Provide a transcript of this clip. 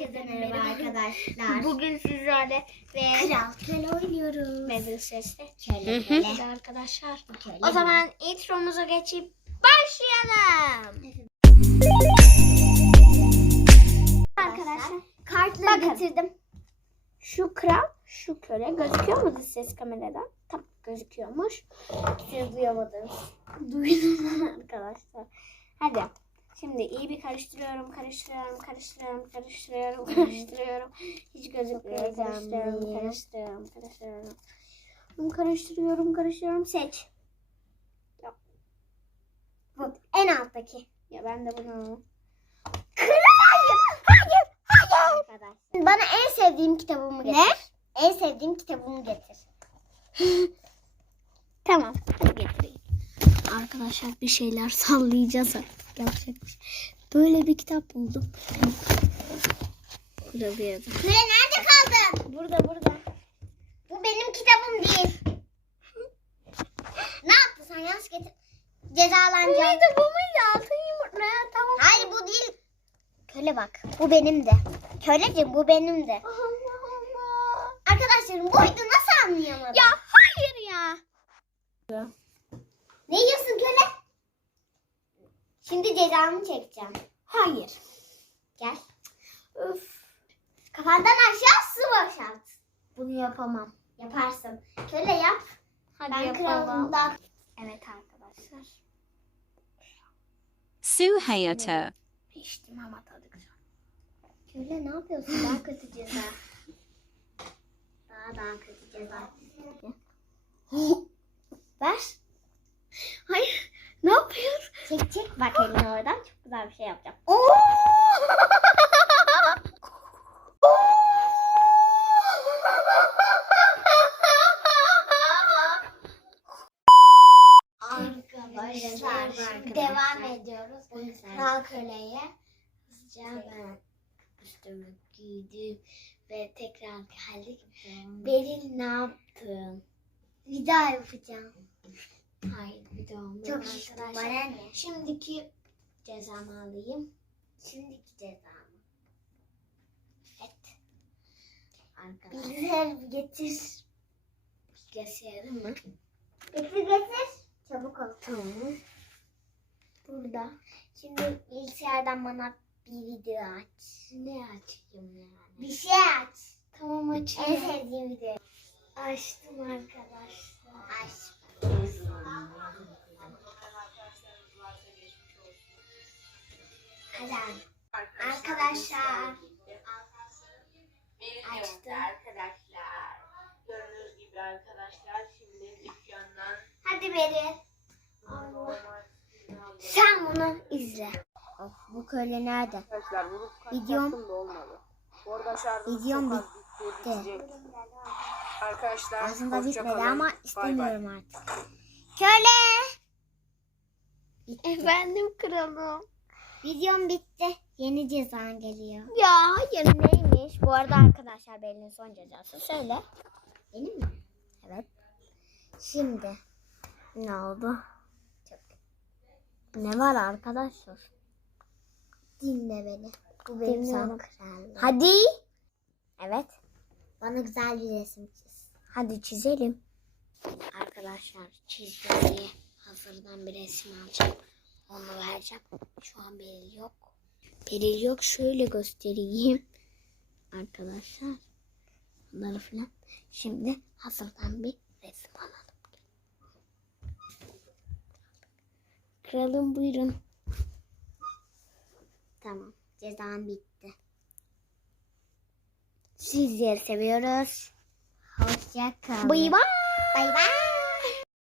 Herkese merhaba arkadaşlar. Bugün sizlerle ve Kral köle oynuyoruz. Medal sesle Köle arkadaşlar. Köle. O zaman intromuza geçip başlayalım. Arkadaşlar kartları Bakın. getirdim. şu kral şu köle gözüküyor mu ses kameradan? Tam gözüküyormuş. Siz duyamadınız. Duydunuz arkadaşlar. Hadi. Şimdi iyi bir karıştırıyorum, karıştırıyorum, karıştırıyorum, karıştırıyorum, karıştırıyorum. Hiç gözükmüyor. Karıştırıyorum, karıştırıyorum, karıştırıyorum. Karıştırıyorum, karıştırıyorum. Seç. Bu en alttaki. Ya ben de bunu Hayır, hayır, hayır. Arkadaş. Bana en sevdiğim kitabımı getir. Ne? En sevdiğim kitabımı getir. Tamam. Hadi getireyim. Arkadaşlar bir şeyler sallayacağız artık. Yapacak bir şey. Böyle bir kitap buldum. Burada bir yerde. Köle nerede kaldın? Burada burada. Bu benim kitabım değil. ne yaptın sen yanlış getir. Cezalanacağım. bu muydu? Altın yumurta. Tamam. Hayır bu değil. Köle bak. Bu benim de. Köleciğim bu benim de. Allah Allah. Arkadaşlarım buydu nasıl anlayamadım? Ya hayır ya. Ne yiyorsun köle? Şimdi cezamı çekeceğim. Hayır. Gel. Öf. Kafandan aşağı su boşalt. Bunu yapamam. Yaparsın. Köle yap. Hadi ben yapalım. kralımdan. Evet arkadaşlar. Sue Hayato. İçtim ama tadı güzel. Köle ne yapıyorsun? Daha kötü ceza. Daha daha kötü ceza. Ver. Çek çek bak elini oradan. Çok güzel bir şey yapacağım. Oo! Arkadaşlar devam ediyoruz. Kral köleye ben üstümü giydim ve tekrar geldik. Beril ne yaptın? Daha yapacağım. Hayır bir daha olmaz Çok şiştim bana arkadaşlar. ne? Şimdiki cezamı alayım. Şimdiki cezamı. Evet. Arkadaşlar. Bilgisayarı getir. Bilgisayarı mı? Getir getir. Çabuk ol. Tamam. Burada. Şimdi bilgisayardan bana bir video aç. Ne açayım yani? Bir şey aç. Tamam En açayım. sevdiğim video. Açtım arkadaşlar. Aç. Abi. Arkadaşlar. Açtım. arkadaşlar. Gördüğünüz gibi arkadaşlar şimdi dükkandan Hadi Beri. Sen bunu izle. Of, bu köle nerede? Arkadaşlar vurup Videom- da olmadı. Bu arada şarjım Videom çok az bitti. Arkadaşlar Aslında bitmedi kalın. ama Bay bay. istemiyorum artık. Köle. Efendim kralım. Videom bitti. Yeni cezan geliyor. Ya hayır neymiş? Bu arada arkadaşlar Beril'in son cezası. Söyle. Benim mi? Evet. Şimdi ne oldu? Ne var arkadaşlar? Dinle beni. Bu benim son Dinliyorum. krallığım. Hadi. Evet. Bana güzel bir resim çiz. Hadi çizelim. Arkadaşlar çizdiği hazırdan bir resim alacağım. Onu vereceğim. Şu an Beril yok. Beril yok. Şöyle göstereyim. Arkadaşlar. Bunları falan. Şimdi hazırdan bir resim alalım. Kralım buyurun. Tamam. Cezan bitti. Sizleri seviyoruz. Hoşça kal. Bay bay. Bay bay.